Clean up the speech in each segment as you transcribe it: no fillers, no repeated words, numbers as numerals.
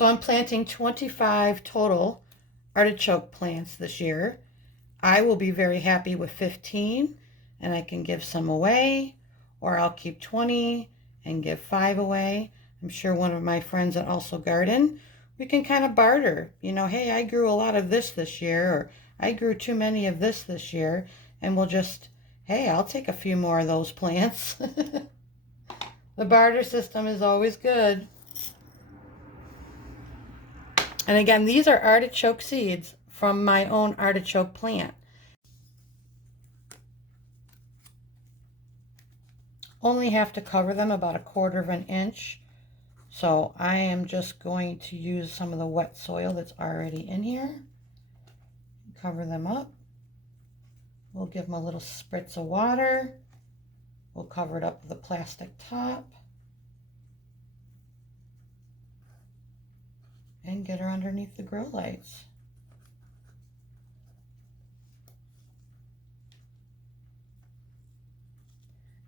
So I'm planting 25 total artichoke plants this year. I will be very happy with 15, and I can give some away, or I'll keep 20 and give 5 away. I'm sure one of my friends that also garden, we can kind of barter. You know, hey, I grew a lot of this year, or I grew too many of this year, and we'll just, hey, I'll take a few more of those plants. The barter system is always good. And again, these are artichoke seeds from my own artichoke plant. Only have to cover them about 1/4 of an inch. So I am just going to use some of the wet soil that's already in here. Cover them up. We'll give them a little spritz of water. We'll cover it up with a plastic top. And get her underneath the grow lights.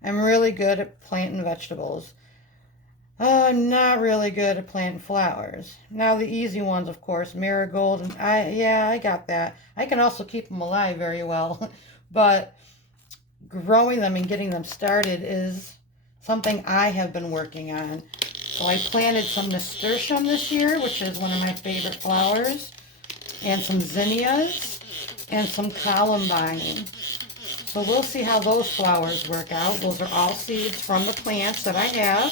I'm really good at planting vegetables. I'm not really good at planting flowers. Now the easy ones, of course, marigold, and I got that. I can also keep them alive very well, but growing them and getting them started is something I have been working on. So I planted some nasturtium this year, which is one of my favorite flowers, and some zinnias, and some columbine. So we'll see how those flowers work out. Those are all seeds from the plants that I have.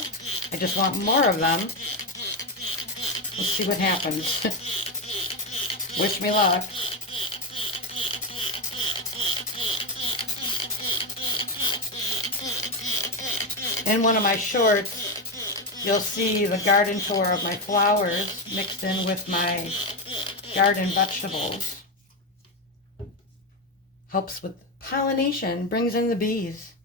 I just want more of them. Let's see what happens. Wish me luck. In one of my shorts, you'll see the garden tour of my flowers mixed in with my garden vegetables. Helps with pollination, brings in the bees.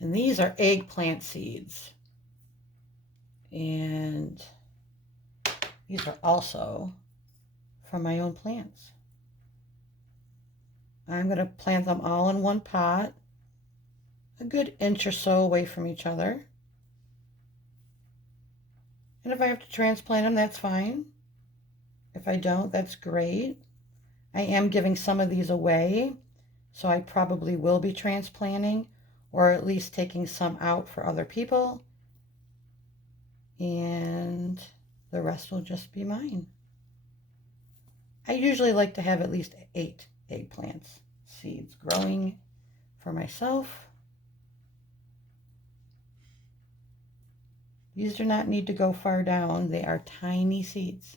And these are eggplant seeds. And these are also from my own plants. I'm going to plant them all in one pot, a good inch or so away from each other. And if I have to transplant them, that's fine. If I don't, that's great. I am giving some of these away, so I probably will be transplanting, or at least taking some out for other people. And the rest will just be mine. I usually like to have at least 8 eggplants seeds growing for myself. These do not need to go far down. They are tiny seeds.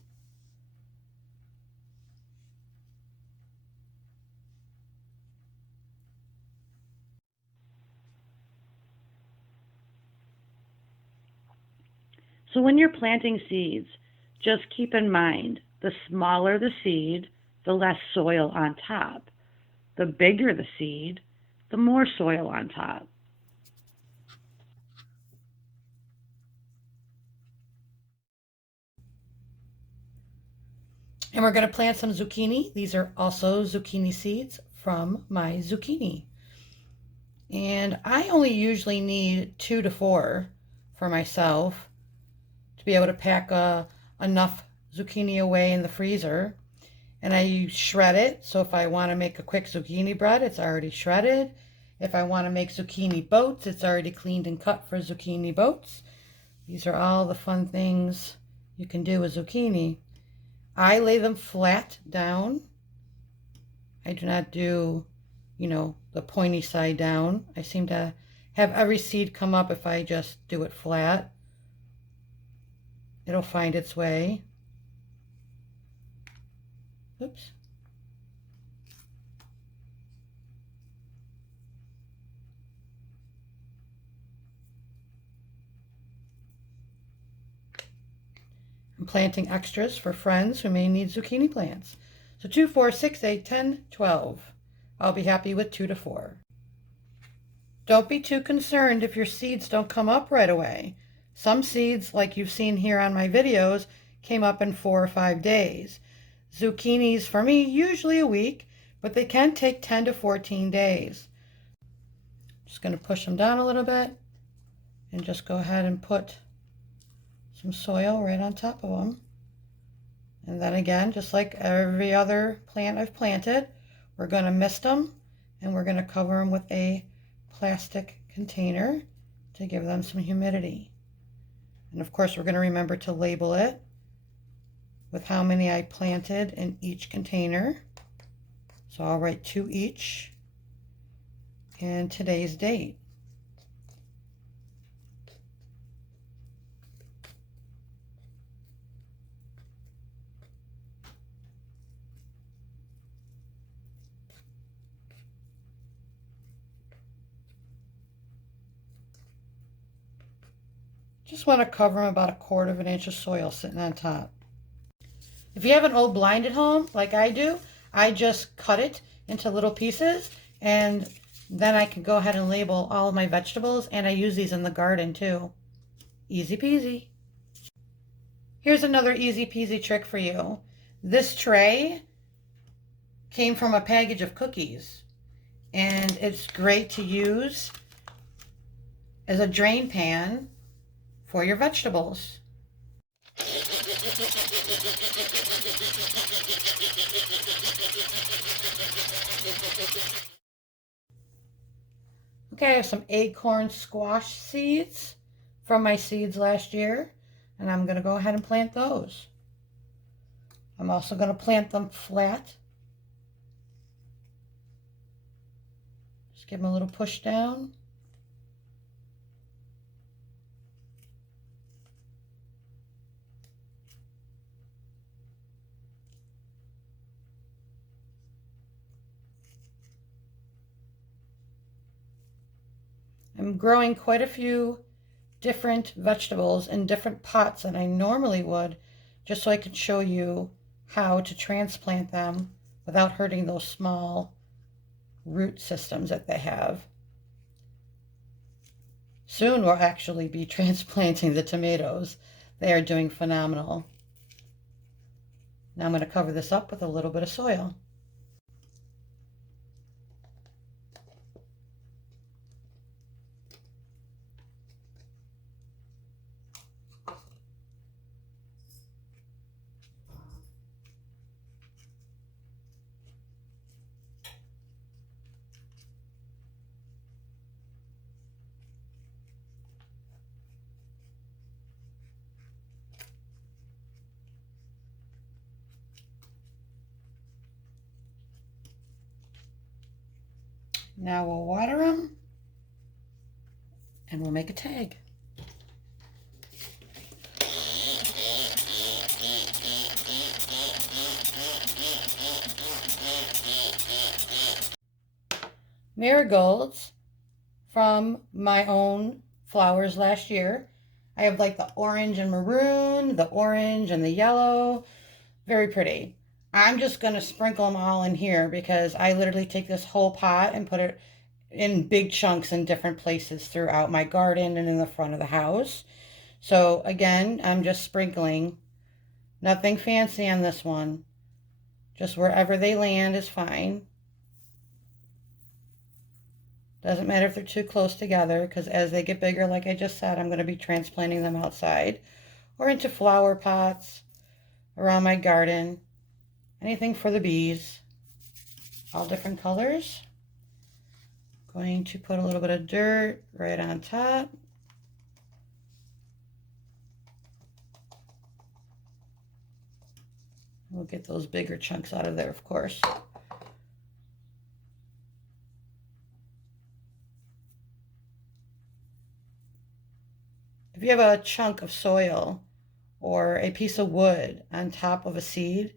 So when you're planting seeds, just keep in mind, the smaller the seed, the less soil on top. The bigger the seed, the more soil on top. And we're going to plant some zucchini. These are also zucchini seeds from my zucchini. And I only usually need 2 to 4 for myself to be able to pack enough zucchini away in the freezer. And I shred it, so if I want to make a quick zucchini bread, it's already shredded. If I want to make zucchini boats, it's already cleaned and cut for zucchini boats. These are all the fun things you can do with zucchini. I lay them flat down. I do not do, the pointy side down. I seem to have every seed come up if I just do it flat. It'll find its way. Oops. I'm planting extras for friends who may need zucchini plants. So 2, 4, 6, 8, 10, 12. I'll be happy with 2 to 4. Don't be too concerned if your seeds don't come up right away. Some seeds, like you've seen here on my videos, came up in 4 or 5 days. Zucchinis, for me, usually a week, but they can take 10 to 14 days. Just going to push them down a little bit. and just go ahead and put some soil right on top of them. And then again, just like every other plant I've planted, we're going to mist them and we're going to cover them with a plastic container to give them some humidity. And of course, we're going to remember to label it with how many I planted in each container. So I'll write 2 each and today's date. Just want to cover them about 1/4 of an inch of soil sitting on top. If you have an old blind at home, like I do, I just cut it into little pieces, and then I can go ahead and label all of my vegetables, and I use these in the garden too. Easy peasy. Here's another easy peasy trick for you. This tray came from a package of cookies, and it's great to use as a drain pan for your vegetables. Okay, I have some acorn squash seeds from my seeds last year, and I'm going to go ahead and plant those. I'm also going to plant them flat. Just give them a little push down. I'm growing quite a few different vegetables in different pots than I normally would, just so I can show you how to transplant them without hurting those small root systems that they have. Soon we'll actually be transplanting the tomatoes. They are doing phenomenal. Now I'm going to cover this up with a little bit of soil. Now we'll water them and we'll make a tag. Marigolds from my own flowers last year. I have like the orange and maroon, the orange and the yellow. Very pretty. I'm just going to sprinkle them all in here because I literally take this whole pot and put it in big chunks in different places throughout my garden and in the front of the house. So again, I'm just sprinkling. Nothing fancy on this one. Just wherever they land is fine. Doesn't matter if they're too close together, because as they get bigger, like I just said, I'm going to be transplanting them outside or into flower pots around my garden. Anything for the bees. All different colors. Going to put a little bit of dirt right on top. We'll get those bigger chunks out of there, of course. If you have a chunk of soil or a piece of wood on top of a seed,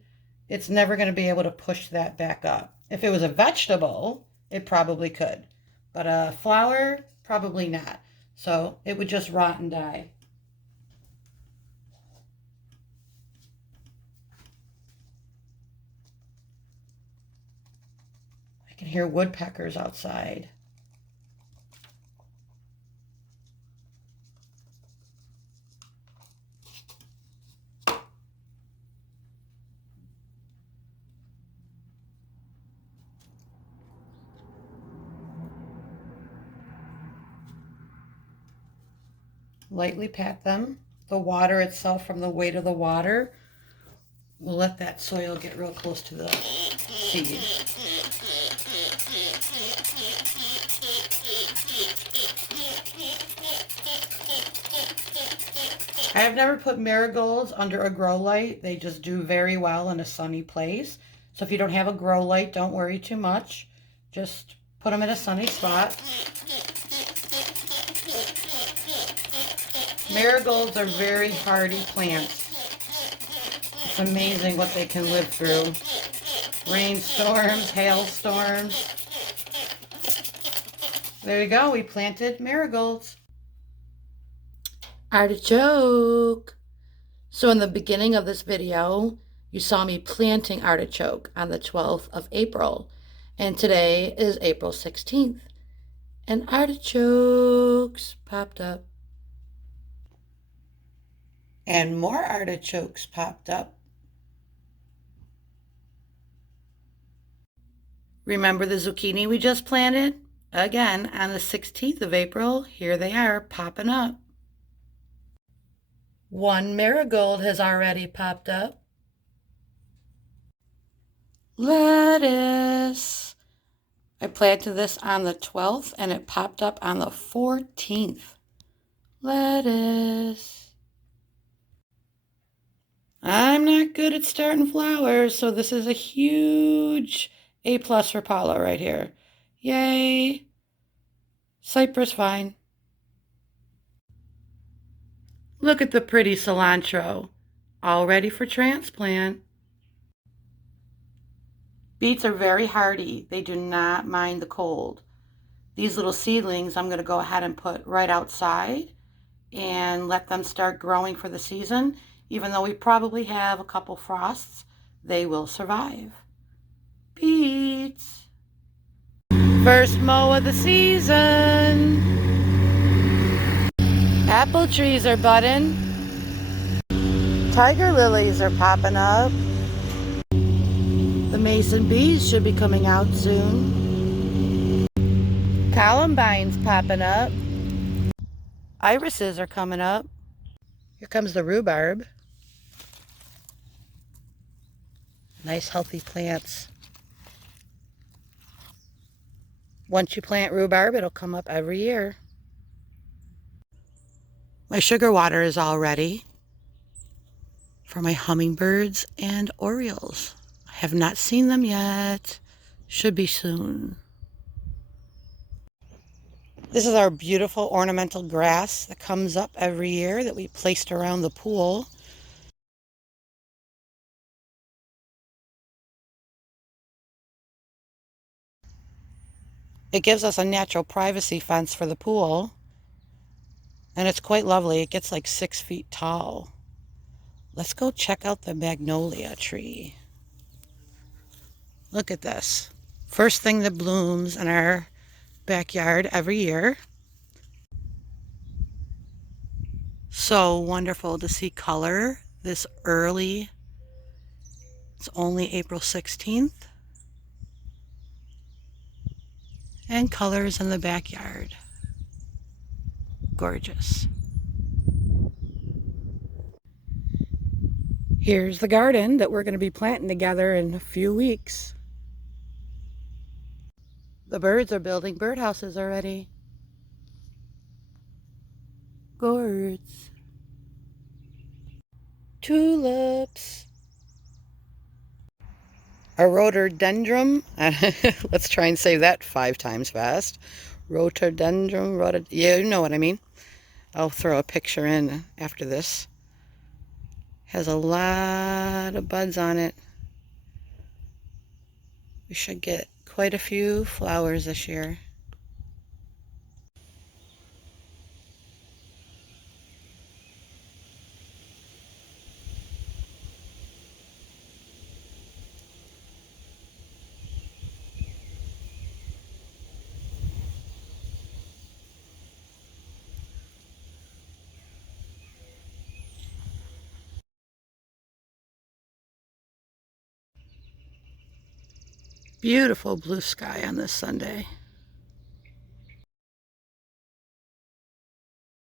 it's never going to be able to push that back up. If it was a vegetable, it probably could. But a flower, probably not. So it would just rot and die. I can hear woodpeckers outside. lightly pat them. The water itself, from the weight of the water, will let that soil get real close to the seed. I have never put marigolds under a grow light. They just do very well in a sunny place. So if you don't have a grow light, don't worry too much. Just put them in a sunny spot. Marigolds are very hardy plants. It's amazing what they can live through. Rainstorms, hailstorms. There you go, we planted marigolds. Artichoke. So in the beginning of this video, you saw me planting artichoke on the 12th of April. And today is April 16th. And artichokes popped up. And more artichokes popped up. Remember the zucchini we just planted? Again, on the 16th of April, here they are popping up. One marigold has already popped up. Lettuce. I planted this on the 12th and it popped up on the 14th. Lettuce. I'm not good at starting flowers, so this is a huge A+ for Paula right here. Yay! Cypress vine. Look at the pretty cilantro, all ready for transplant. Beets are very hardy. They do not mind the cold. These little seedlings I'm going to go ahead and put right outside and let them start growing for the season. Even though we probably have a couple frosts, they will survive. Beets. First mow of the season. Apple trees are budding. Tiger lilies are popping up. The mason bees should be coming out soon. Columbine's popping up. Irises are coming up. Here comes the rhubarb. Nice healthy plants. Once you plant rhubarb, it'll come up every year. My sugar water is all ready for my hummingbirds and orioles. I have not seen them yet. Should be soon. This is our beautiful ornamental grass that comes up every year that we placed around the pool. It gives us a natural privacy fence for the pool. And it's quite lovely. It gets like 6 feet tall. Let's go check out the magnolia tree. Look at this. First thing that blooms in our backyard every year. So wonderful to see color this early. It's only April 16th. And colors in the backyard. Gorgeous. Here's the garden that we're going to be planting together in a few weeks. The birds are building birdhouses already. Gourds. Tulips. A rhododendron. Let's try and say that 5 times fast. Rhododendron. Yeah, you know what I mean. I'll throw a picture in after this. Has a lot of buds on it. We should get quite a few flowers this year. Beautiful blue sky on this Sunday.